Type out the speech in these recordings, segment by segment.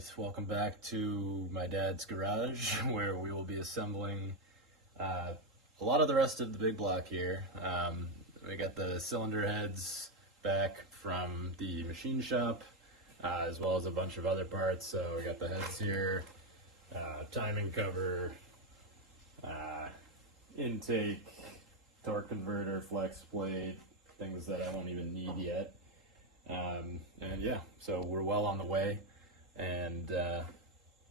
Alright, welcome back to my dad's garage where we will be assembling a lot of the rest of the big block here. We got the cylinder heads back from the machine shop, as well as a bunch of other parts. So we got the heads here, timing cover, intake, torque converter, flex plate, things that I won't even need yet. And yeah, so we're well on the way, and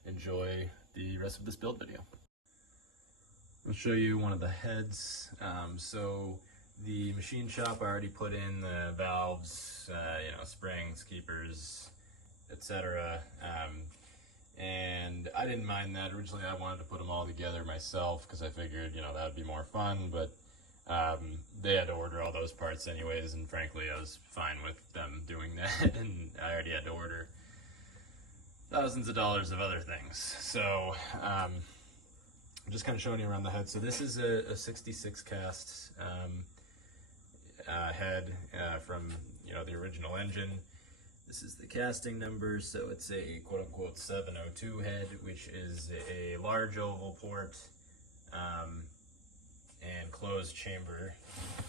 enjoy the rest of this build video. I'll show you one of the heads. So the machine shop already put in the valves, springs, keepers, etc. And I didn't mind that. Originally I wanted to put them all together myself because I figured, that would be more fun, but they had to order all those parts anyways, and frankly I was fine with them doing that, and I already had to order thousands of dollars of other things. So I'm just kind of showing you around the head. So this is a 66 cast head from the original engine. This is the casting number, so it's a quote-unquote 702 head, which is a large oval port and closed chamber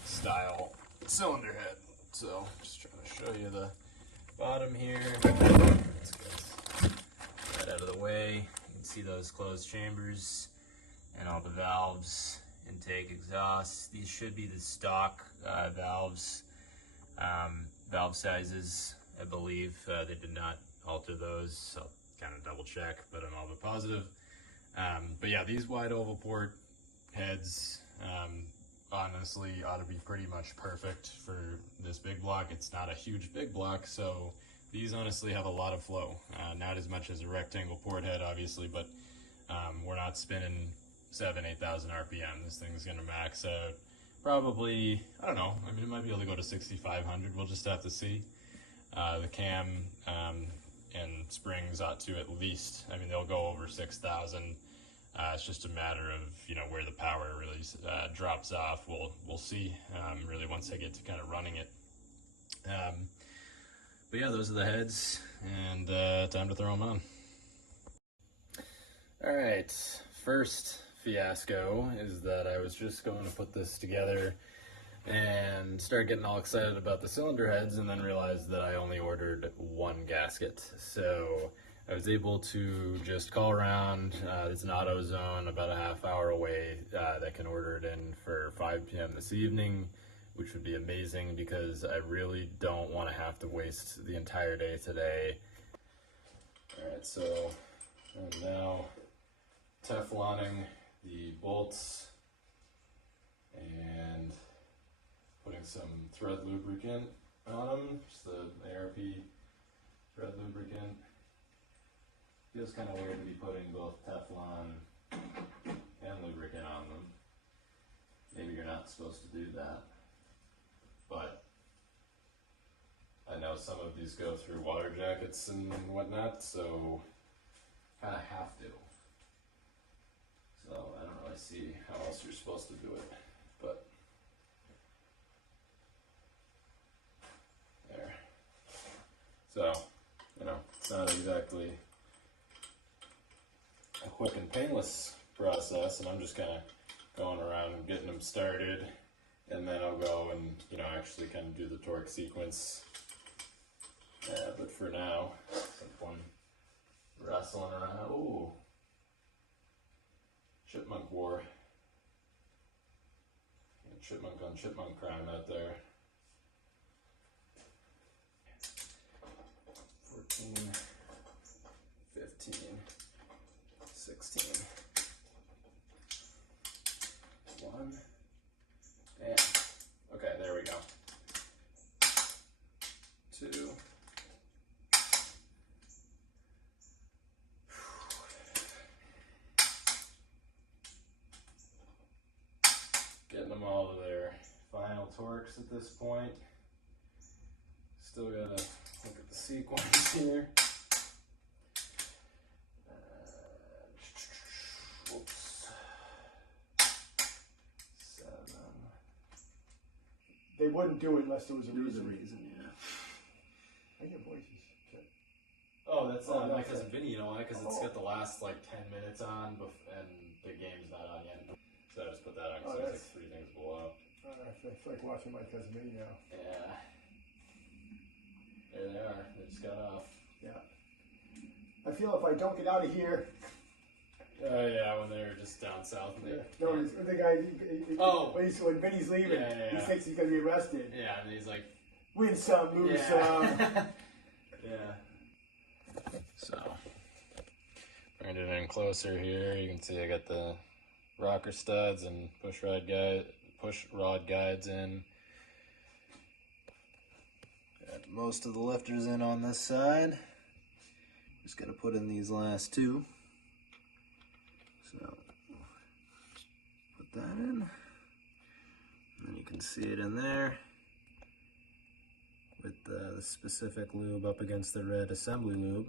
style cylinder head. So just trying to show you the bottom here. Let's get that out of the way. You can see those closed chambers and all the valves, intake, exhaust. These should be the stock valves, valve sizes, I believe. They did not alter those. I'll kind of double check, but I'm all but positive. But yeah, these wide oval port heads honestly ought to be pretty much perfect for this big block. It's not a huge big block, so these honestly have a lot of flow. Not as much as a rectangle port head, obviously, but we're not spinning 8,000 RPM. This thing's gonna max out probably, I don't know, I mean, it might be able to go to 6,500. We'll just have to see. The cam and springs ought to at least, I mean, they'll go over 6,000. It's just a matter of where the power really drops off. We'll see really once I get to kind of running it. But yeah, those are the heads, and time to throw them on. All right, first fiasco is that I was just going to put this together and start getting all excited about the cylinder heads, and then realized that I only ordered one gasket. So I was able to just call around. There's an AutoZone about a half hour away that can order it in for 5 p.m. this evening, which would be amazing because I really don't want to have to waste the entire day today. All right, so I'm now Tefloning the bolts and putting some thread lubricant on them, just the ARP thread lubricant. Feels kind of weird to be putting both Teflon and lubricant on them. Maybe you're not supposed to do that, but I know some of these go through water jackets and whatnot, so kind of have to. So I don't really see how else you're supposed to do it, but there. So, it's not exactly a quick and painless process, and I'm just kind of going around and getting them started, and then I'll go and actually kind of do the torque sequence. But for now, some fun wrestling around. Ooh, chipmunk war. Chipmunk on chipmunk crime out there. 14, 15, 16, 1, bam. Okay, there we go. 2. Getting them all to their final torques at this point. Still gotta look at the sequence here. Whoops. 7. They wouldn't do it unless there was a reason. Yeah. I hear voices. Oh, Oh, that's my cousin Vinny. You know why? Because it's got the last like 10 minutes on, and the game's not on yet. So I just put that on because there's like 3 things below. It's like watching my cousin Vinny now. Yeah. There they are. They just got off. Yeah. I feel if I don't get out of here. Oh yeah, when they're just down south. And no, the guy. When Vinny's leaving, he thinks he's gonna be arrested. Yeah, and he's like, win some, lose some. Yeah. So, bring it in closer here. You can see I got the rocker studs and push rod guides in. Got most of the lifters in on this side. Just got to put in these last 2. So, put that in. And then you can see it in there with the specific lube up against the red assembly lube.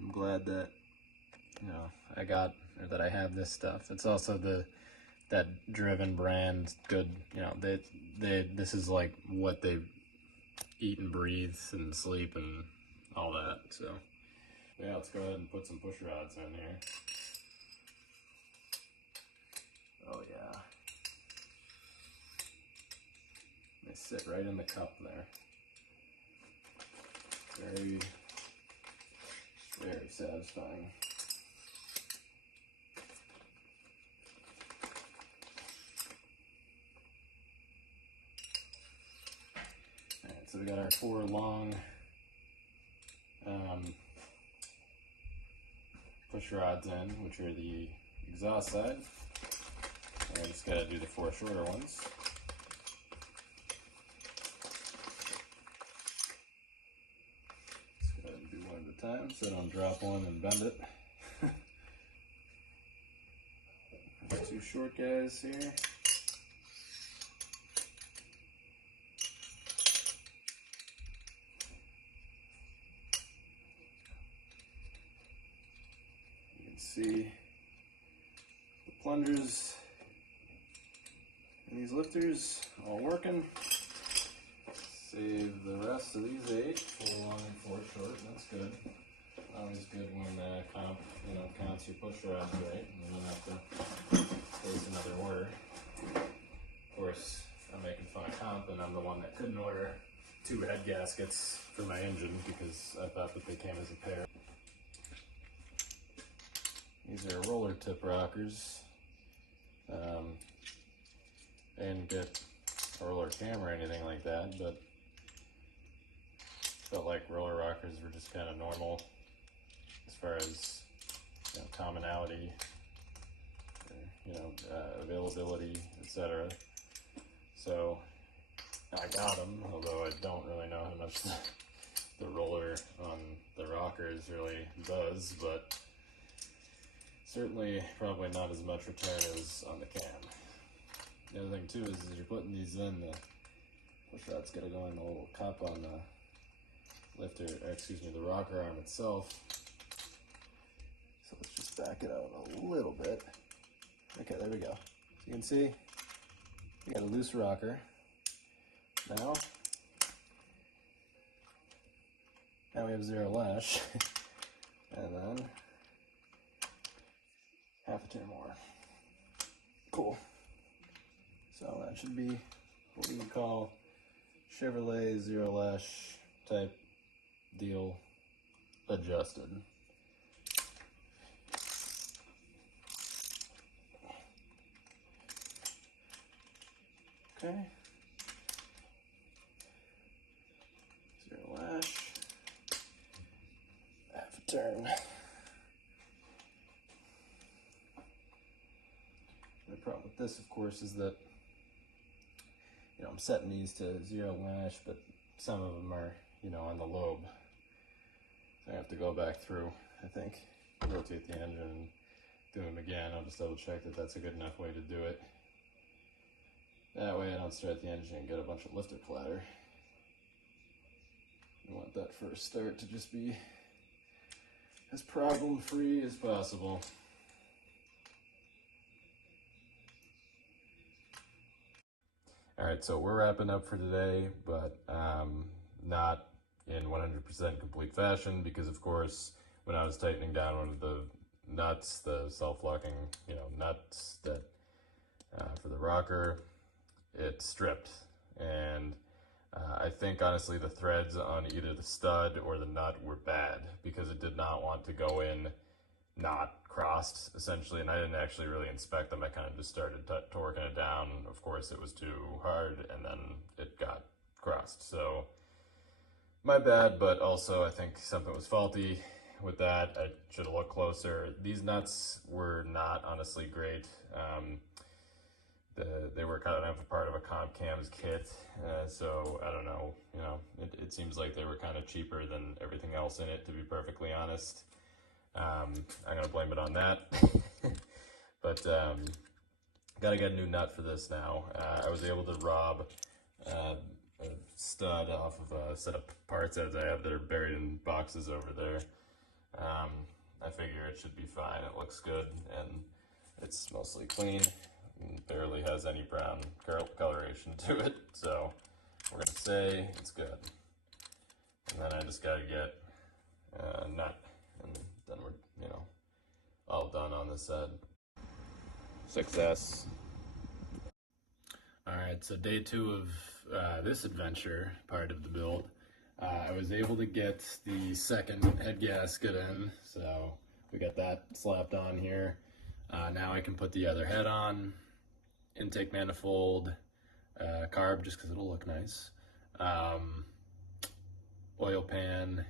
I'm glad that, you know, that I have this stuff. It's also that Driven brand good, you know, this is like what they eat and breathe and sleep and all that. So yeah, let's go ahead and put some push rods in here. Oh yeah. They sit right in the cup there. Very, very satisfying. Alright, so we got our 4 long push rods in, which are the exhaust side. And I just gotta do the 4 shorter ones. Let's go ahead and do one at a time so I don't drop one and bend it. 2 short guys here. You can see the plungers and these lifters all working. Save the rest of these 8, 4 long and 4 short. That's good. Always good when comp, counts your push rods right, and you don't have to place another order. Of course, I'm making fun of comp, and I'm the one that couldn't order 2 head gaskets for my engine because I thought that they came as a pair. These are roller tip rockers. I didn't get a roller cam or anything like that, but felt like roller rockers were just kind of normal as far as commonality, availability, etc. So I got them, although I don't really know how much the roller on the rockers really does, but certainly probably not as much return as on the cam. The other thing too is as you're putting these in, the push rod's got to go in a little cup on the lifter, the rocker arm itself. So let's just back it out a little bit. Okay, there we go. So you can see we got a loose rocker. Now we have 0 lash, and then half a turn more. Cool. So that should be what we would call Chevrolet 0 lash type deal adjusted. Okay. 0 lash. Half a turn. The problem with this, of course, is that I'm setting these to 0 lash, but some of them are, on the lobe. So I have to go back through, I think, rotate the engine and do them again. I'll just double check that that's a good enough way to do it. That way I don't start the engine and get a bunch of lifter clatter. I want that first start to just be as problem-free as possible. All right, so we're wrapping up for today, but not, in 100% complete fashion, because of course when I was tightening down one of the nuts, the self-locking, nuts that for the rocker, it stripped. And I think honestly the threads on either the stud or the nut were bad, because it did not want to go in not crossed essentially, and I didn't actually really inspect them. I kind of just started torquing it down. Of course it was too hard, and then it got crossed. So my bad, but also I think something was faulty with that. I should have looked closer. These nuts were not honestly great. They were kind of a part of a comp cams kit, so I don't know, it seems like they were kind of cheaper than everything else in it, to be perfectly honest. I'm gonna blame it on that. But gotta get a new nut for this now. I was able to rob a stud off of a set of parts as I have that are buried in boxes over there. I figure it should be fine. It looks good and it's mostly clean and barely has any brown coloration to it, so we're gonna say it's good. And then I just gotta get a nut, and then we're all done on this side. Success. All right, so day 2 of this adventure part of the build. I was able to get the second head gasket in, so we got that slapped on here. Now I can put the other head on, intake manifold, carb just because it'll look nice, oil pan,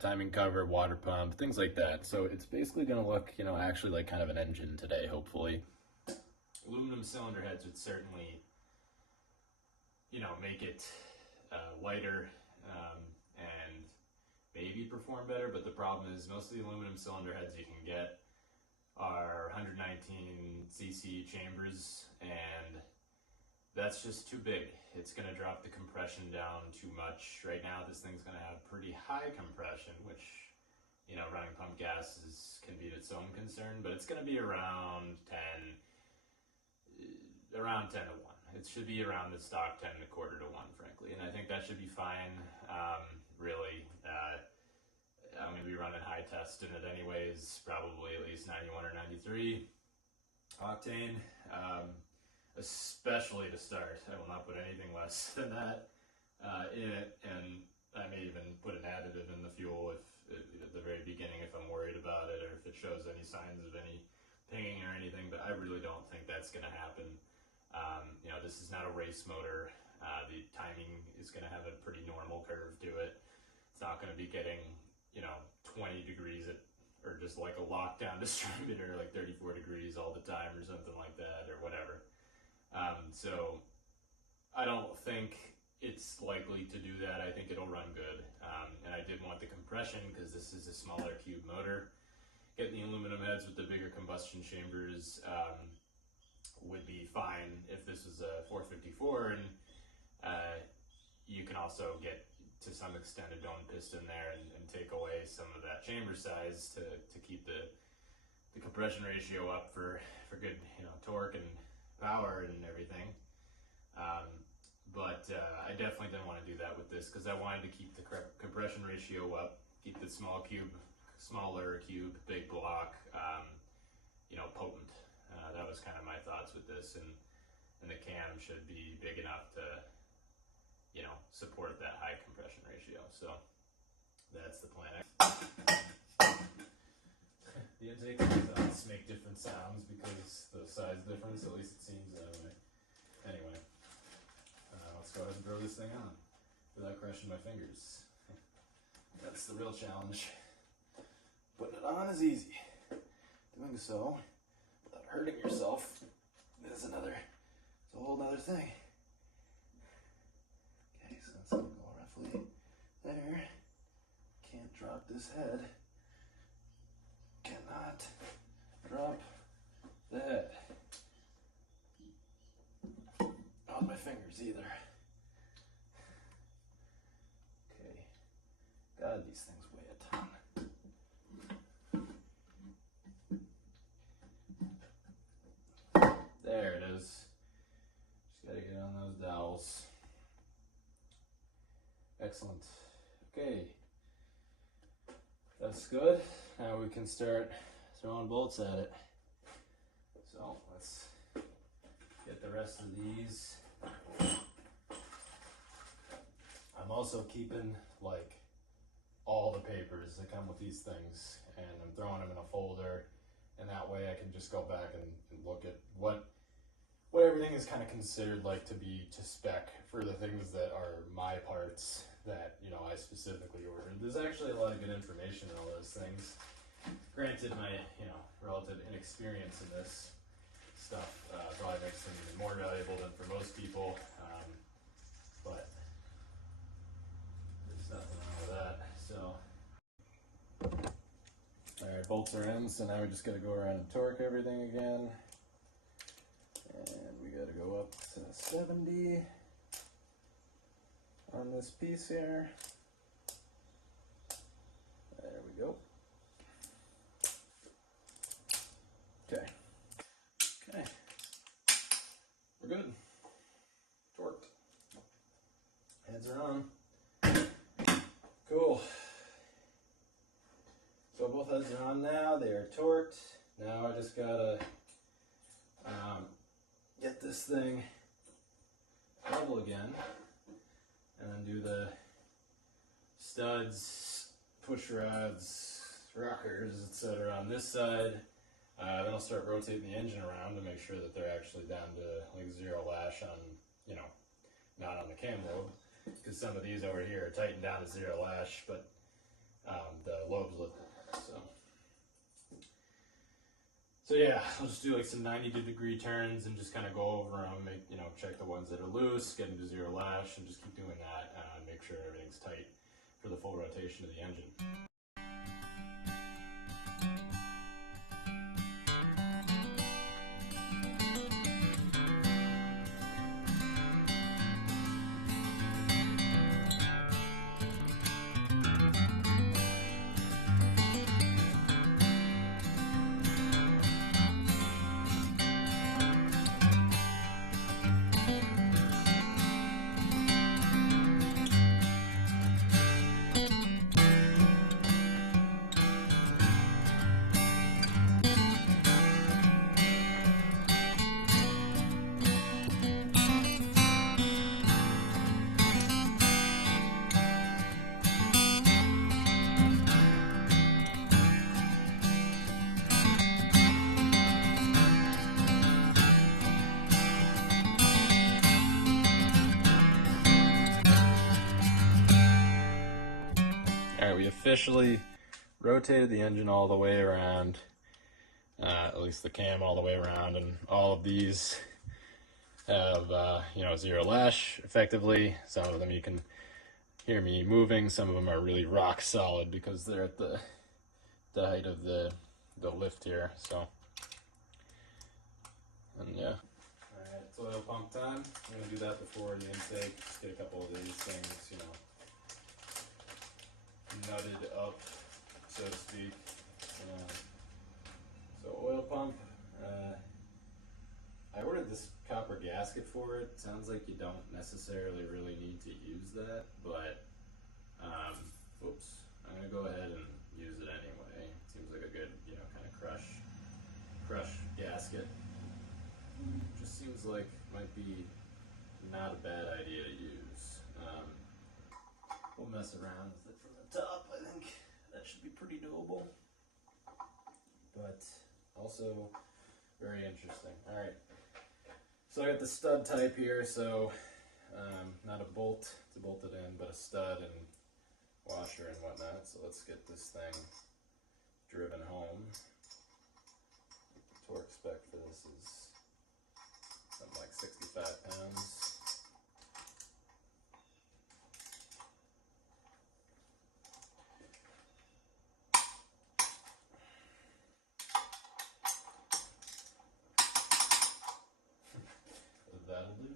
timing cover, water pump, things like that. So it's basically going to look, actually like kind of an engine today, hopefully. Aluminum cylinder heads would certainly, make it lighter and maybe perform better, but the problem is most of the aluminum cylinder heads you can get are 119cc chambers, and that's just too big. It's going to drop the compression down too much. Right now this thing's going to have pretty high compression, which running pump gas can be its own concern, but it's going to be around 10 to 1. It should be around the stock 10 1/4 to 1, frankly, and I think that should be fine. Really, I'm going to be running high test in it anyways, probably at least 91 or 93 octane, especially to start. I will not put anything less than that in it, and I may even put an additive in the fuel if at the very beginning if I'm worried about it, or if it shows any signs of any pinging or anything, but I really don't think that's going to happen. This is not a race motor. The timing is going to have a pretty normal curve to it. It's not going to be getting 20 degrees or just like a lockdown distributor, like 34 degrees all the time or something like that, or whatever. So I don't think it's likely to do that. I think it'll run good. And I did want the compression because this is a smaller cube motor. Getting the aluminum heads with the bigger combustion chambers would be fine if this was a 454, and you can also get to some extent a dome piston there and take away some of that chamber size to keep the compression ratio up for good torque and power and everything. But I definitely didn't want to do that with this because I wanted to keep the compression ratio up, keep the smaller cube, big block, potent. That was kind of my thoughts with this, and the cam should be big enough to support that high compression ratio. So that's the plan. The intake exhausts make different sounds because the size difference, at least it seems that way. Anyway, let's go ahead and throw this thing on without crushing my fingers. That's the real challenge. Putting it on is easy. Doing so without hurting yourself is a whole other thing. Okay, so that's gonna go roughly there. Can't drop this head. Cannot drop the head on my fingers either. Okay, God, these things weigh a ton. There it is. Just gotta get on those dowels. I Excellent. Okay, that's good. Now we can start throwing bolts at it. So let's get the rest of these. I'm also keeping like all the papers that come with these things, and I'm throwing them in a folder, and that way I can just go back and look at what everything is kind of considered like to be to spec for the things that are my parts that, you know, I specifically ordered. There's actually a lot of good information in all those things. Granted, my, you know, relative inexperience in this stuff probably makes them even more valuable than for most people, but there's nothing wrong with that. So, all right, bolts are in, so now we just got to go around and torque everything again. And we got to go up to 70 on this piece here. There we go. Okay. Okay. We're good. Torqued. Heads are on. Cool. So both heads are on now. They are torqued. Now I just gotta get this thing level again, and then do the studs, push rods, rockers, etc. on this side. Then I'll start rotating the engine around to make sure that they're actually down to like 0 lash on, you know, not on the cam lobe, because some of these over here are tightened down to 0 lash, but the lobe's lifted. So yeah, I'll just do like some 90-degree turns and just kind of go over them, make, you know, check the ones that are loose, get them to 0 lash, and just keep doing that, make sure everything's tight for the full rotation of the engine. Alright, we officially rotated the engine all the way around, at least the cam all the way around, and all of these have, you know, 0 lash effectively. Some of them you can hear me moving, some of them are really rock solid because they're at the height of the lift here, so. And yeah. Alright, it's oil pump time. I'm going to do that before the intake, just get a couple of these things, you know, nutted up, so to speak. So oil pump, I ordered this copper gasket for it. Sounds like you don't necessarily really need to use that, but oops, I'm gonna go ahead and use it anyway. Seems like a good, you know, kind of crush gasket. Just seems like might be not a bad idea to use. We'll mess around with it from the top. I think that should be pretty doable, but also very interesting. All right, so I got the stud type here, so not a bolt to bolt it in, but a stud and washer and whatnot. So let's get this thing driven home. The torque spec for this is something like 65 pounds. That'll do.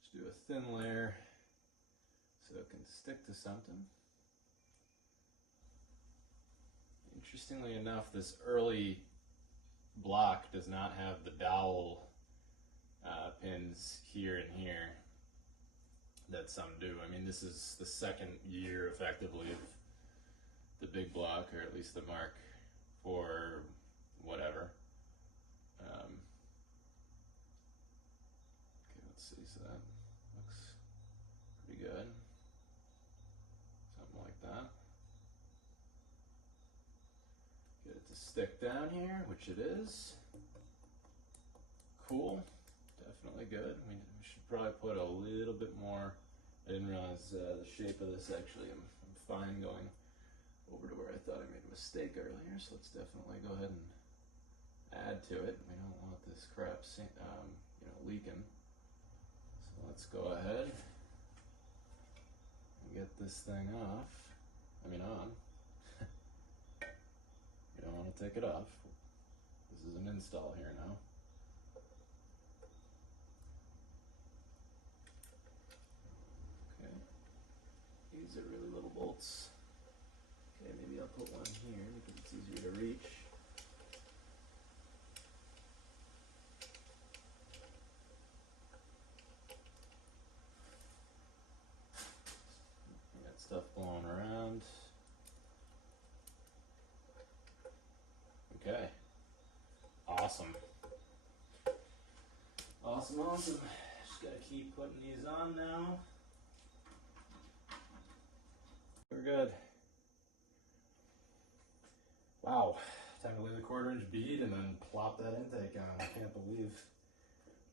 Just do a thin layer so it can stick to something. Interestingly enough, this early block does not have the dowel pins here and here that some do. I mean, this is the second year effectively of the big block, or at least the Mark, or whatever. Okay, let's see, so that looks pretty good. Something like that. Get it to stick down here, which it is. Cool, definitely good. We should probably put a little bit more. I didn't realize the shape of this actually. I'm fine going over to where I thought I made a mistake earlier, so let's definitely go ahead and add to it. We don't want this crap leaking. So let's go ahead and get this thing on. You don't want to take it off. This is an install here now. Okay, these are really little bolts. Okay, maybe I'll put one here because it's easier to reach. Got stuff blowing around. Okay. Awesome. Awesome. Just gotta keep putting these on now. We're good. Wow. Time to lay the 1/4" bead and then plop that intake on. I can't believe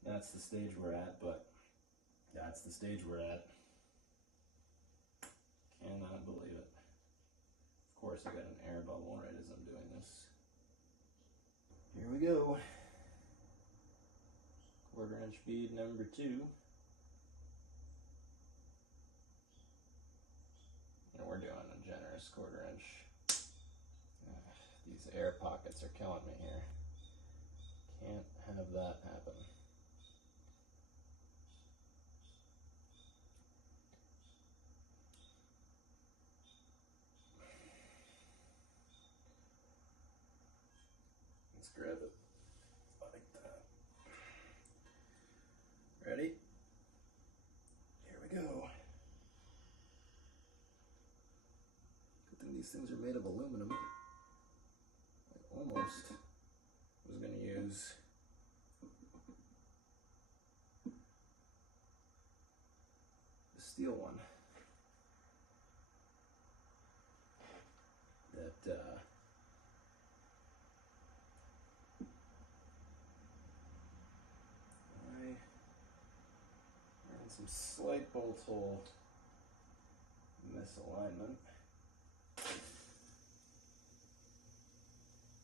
that's the stage we're at, but that's the stage we're at. Cannot believe it. Of course, I got an air bubble right as I'm doing this. Here we go. 1/4" bead number 2. And we're doing a generous 1/4". These air pockets are killing me here. Can't have that happen. Let's grab it like that. Ready? Here we go. Good thing these things are made of aluminum. I almost was going to use the steel one. That I ran some slight bolt hole misalignment.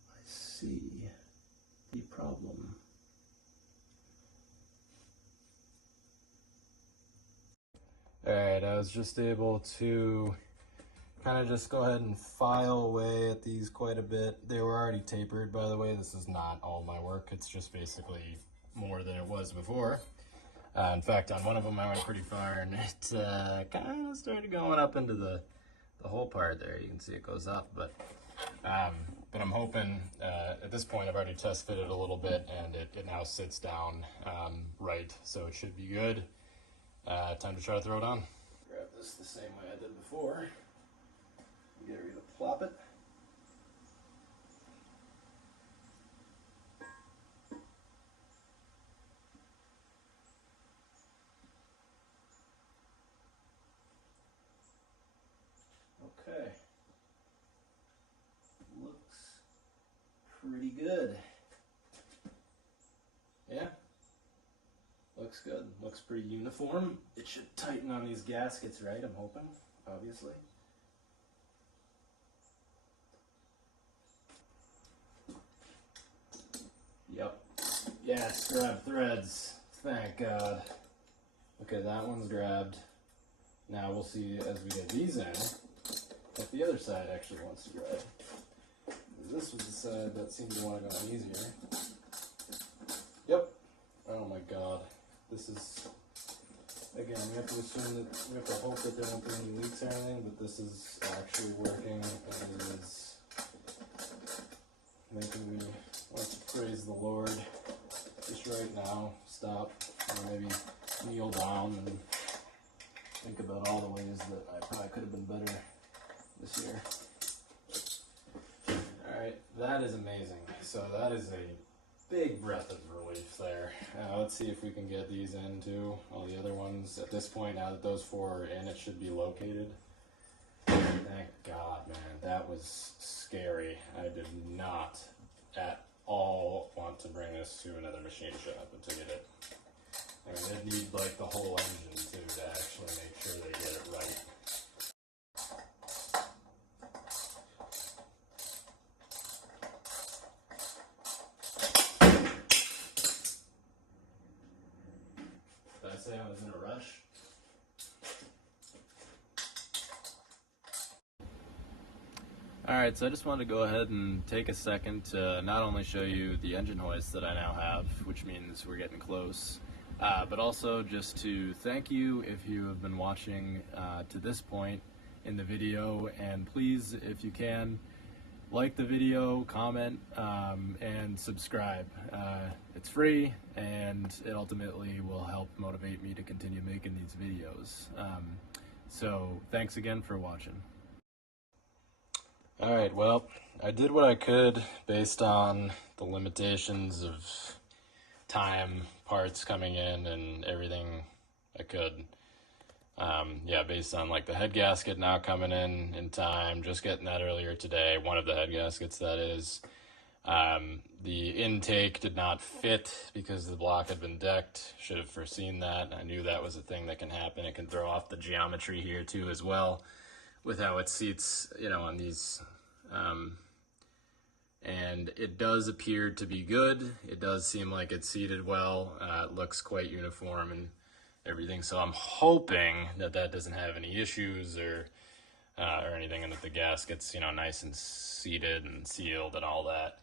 I see the problem. Alright, I was just able to kind of just go ahead and file away at these quite a bit. They were already tapered, by the way. This is not all my work. It's just basically more than it was before. In fact, on one of them I went pretty far and it kind of started going up into the whole part there. You can see it goes up, but I'm hoping at this point I've already test fitted a little bit and it now sits down right, so it should be good. Time to try to throw it on. Grab this the same way I did before. Get ready to plop it. Okay. Looks pretty good. Yeah. Looks good. Looks pretty uniform. It should tighten on these gaskets right, I'm hoping, obviously. Yep. Yes, grab threads. Thank God. Okay, that one's grabbed. Now we'll see as we get these in if the other side actually wants to grab. This was the side that seemed to want to go on easier. Yep. Oh my God. This is, again, we have to assume that, we have to hope that there won't be any leaks or anything, but this is actually working and it is making me want to praise the Lord just right now. Stop. that is amazing. So that is a big breath of relief there. Let's see if we can get these in too. All the other ones at this point, now that those 4 are in, it should be located. Thank God, man. That was scary. I did not at all want to bring this to another machine shop and to get it. I mean, they'd need like the whole engine too to actually make sure they get it right. Did I say I was in a rush? Alright, so I just wanted to go ahead and take a second to not only show you the engine hoist that I now have, which means we're getting close, but also just to thank you if you have been watching to this point in the video, and please, if you can, like the video, comment, and subscribe. It's free, and it ultimately will help motivate me to continue making these videos. So thanks again for watching. Alright, well, I did what I could based on the limitations of time, parts coming in, and everything I could. Yeah, based on like the head gasket not coming in time, just getting that earlier today, one of the head gaskets that is. The intake did not fit because the block had been decked. Should have foreseen that. I knew that was a thing that can happen. It can throw off the geometry here too as well, with how it seats, you know, on these, and it does appear to be good. It does seem like it's seated well. It looks quite uniform and everything, so I'm hoping that that doesn't have any issues or anything, and that the gasket's, you know, nice and seated and sealed and all that.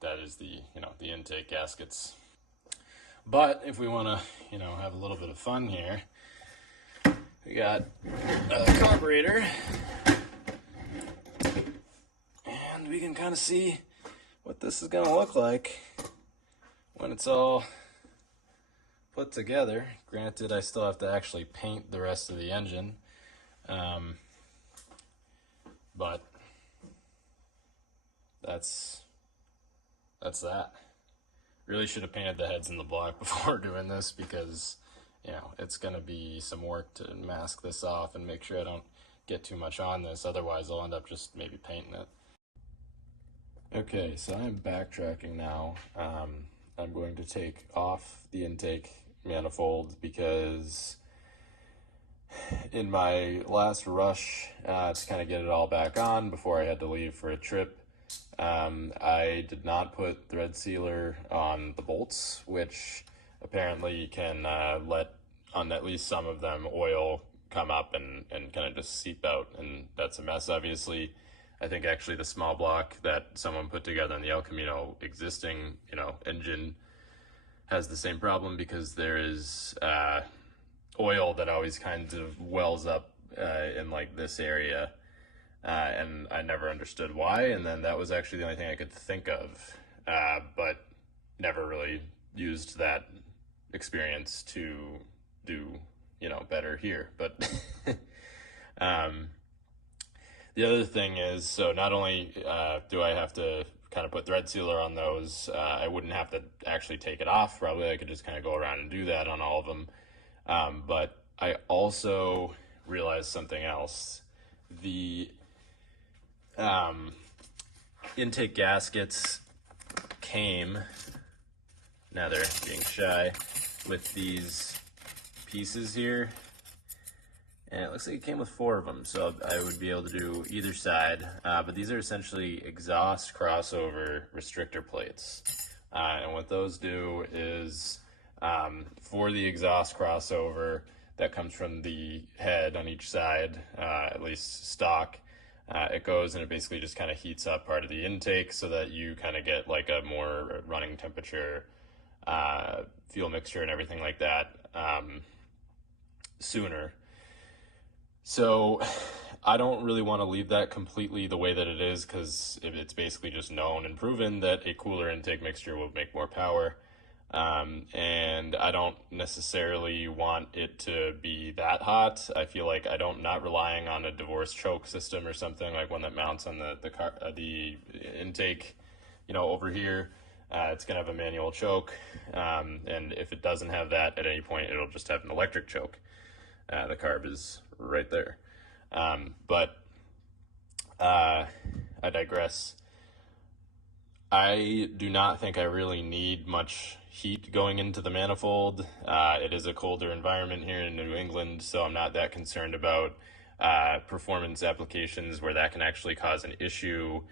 That is the, you know, the intake gaskets. But if we want to, you know, have a little bit of fun here, we got a carburetor, and we can kind of see what this is going to look like when it's all put together. Granted, I still have to actually paint the rest of the engine, but that's that. Really should have painted the heads in the block before doing this, because, you know, it's going to be some work to mask this off and make sure I don't get too much on this. Otherwise, I'll end up just maybe painting it. Okay, so I'm backtracking now. I'm going to take off the intake manifold because in my last rush to kind of get it all back on before I had to leave for a trip, I did not put thread sealer on the bolts, which apparently can let, on at least some of them, oil come up and kind of just seep out, and that's a mess. Obviously, I think actually the small block that someone put together in the El Camino existing, you know, engine has the same problem, because there is oil that always kind of wells up in like this area, and I never understood why, and then that was actually the only thing I could think of, but never really used that experience to do, you know, better here. But the other thing is, so not only do I have to kind of put thread sealer on those, I wouldn't have to actually take it off. Probably I could just kind of go around and do that on all of them. But I also realized something else. The intake gaskets came, now they're being shy, with these pieces here, and it looks like it came with 4 of them, so I would be able to do either side, but these are essentially exhaust crossover restrictor plates, and what those do is, for the exhaust crossover that comes from the head on each side, at least stock, it goes and it basically just kind of heats up part of the intake so that you kind of get like a more running temperature, fuel mixture and everything like that sooner. So I don't really want to leave that completely the way that it is, because it's basically just known and proven that a cooler intake mixture will make more power. And I don't necessarily want it to be that hot. I feel like not relying on a divorce choke system or something, like one that mounts on the intake, over here. It's gonna have a manual choke, and if it doesn't have that at any point, it'll just have an electric choke. The carb is right there. But I digress. I do not think I really need much heat going into the manifold. It is a colder environment here in New England, so I'm not that concerned about performance applications where that can actually cause an issue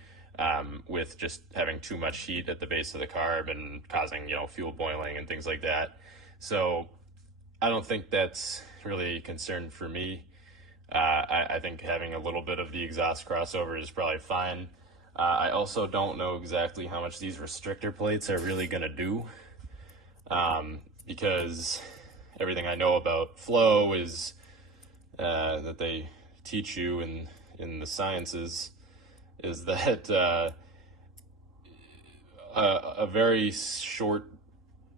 with just having too much heat at the base of the carb and causing, fuel boiling and things like that. So I don't think that's really a concern for me. I think having a little bit of the exhaust crossover is probably fine. I also don't know exactly how much these restrictor plates are really going to do, because everything I know about flow is that they teach you in the sciences is that a very short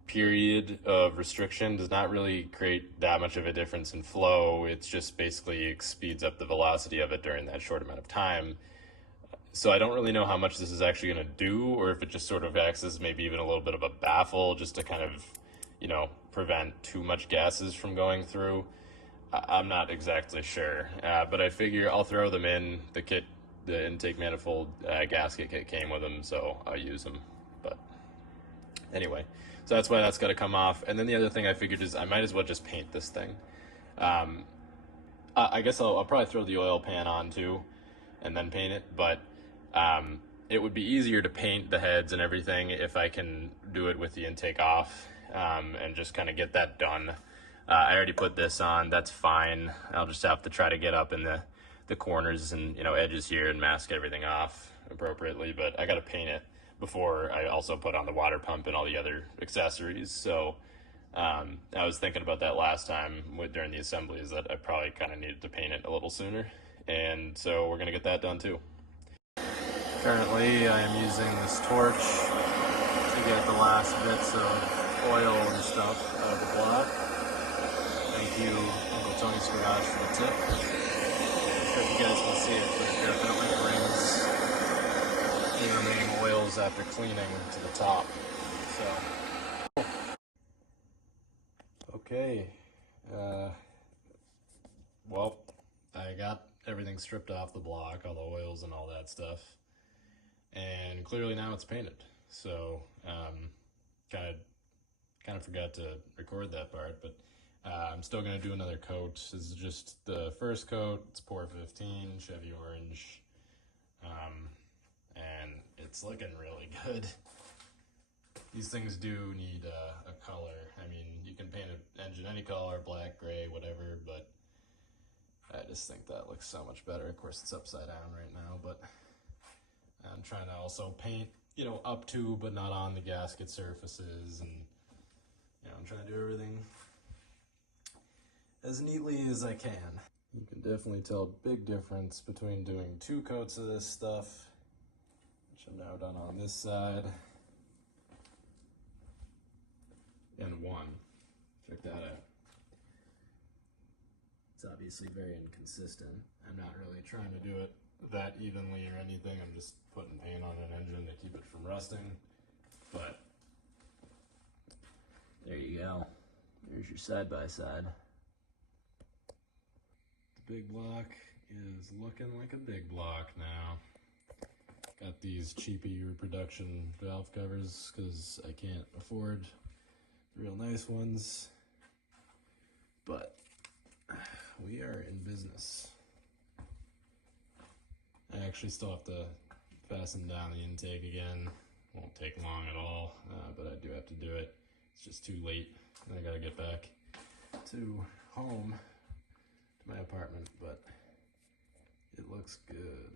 period of restriction does not really create that much of a difference in flow. It's just basically speeds up the velocity of it during that short amount of time. So I don't really know how much this is actually going to do, or if it just sort of acts as maybe even a little bit of a baffle just to kind of, prevent too much gases from going through. I'm not exactly sure, but I figure I'll throw them in the kit. The intake manifold gasket kit came with them, so I'll use them. But anyway, so that's why that's got to come off. And then the other thing I figured is I might as well just paint this thing. I guess I'll probably throw the oil pan on too and then paint it, but it would be easier to paint the heads and everything if I can do it with the intake off, and just kind of get that done. I already put this on, that's fine. I'll just have to try to get up in the corners and edges here and mask everything off appropriately, but I got to paint it before I also put on the water pump and all the other accessories. So I was thinking about that last time during the assembly, is that I probably kind of needed to paint it a little sooner, and so we're gonna get that done too. Currently I am using this torch to get the last bits of oil and stuff out of the block. Thank you, Uncle Tony's Garage, for the tip. I'm not sure if you guys can see it, but it definitely brings the remaining oils after cleaning to the top. So, okay. Well, I got everything stripped off the block, all the oils and all that stuff. And clearly now it's painted. So, kind of forgot to record that part, but I'm still going to do another coat. This is just the first coat. It's Pour 15, Chevy Orange. And it's looking really good. These things do need a color. I mean, you can paint an engine any color, black, gray, whatever, but I just think that looks so much better. Of course, it's upside down right now, but I'm trying to also paint, up to, but not on the gasket surfaces, and, I'm trying to do everything as neatly as I can. You can definitely tell a big difference between doing 2 coats of this stuff, which I'm now done on this side, and 1. Check that out. It's obviously very inconsistent. I'm not really trying to do it that evenly or anything. I'm just putting paint on an engine to keep it from rusting. But there you go. There's your side-by-side. The big block is looking like a big block now. Got these cheapy reproduction valve covers because I can't afford the real nice ones. But we are in business. I actually still have to fasten down the intake again. Won't take long at all, but I do have to do it. It's just too late. I gotta get back to home, to my apartment, but it looks good.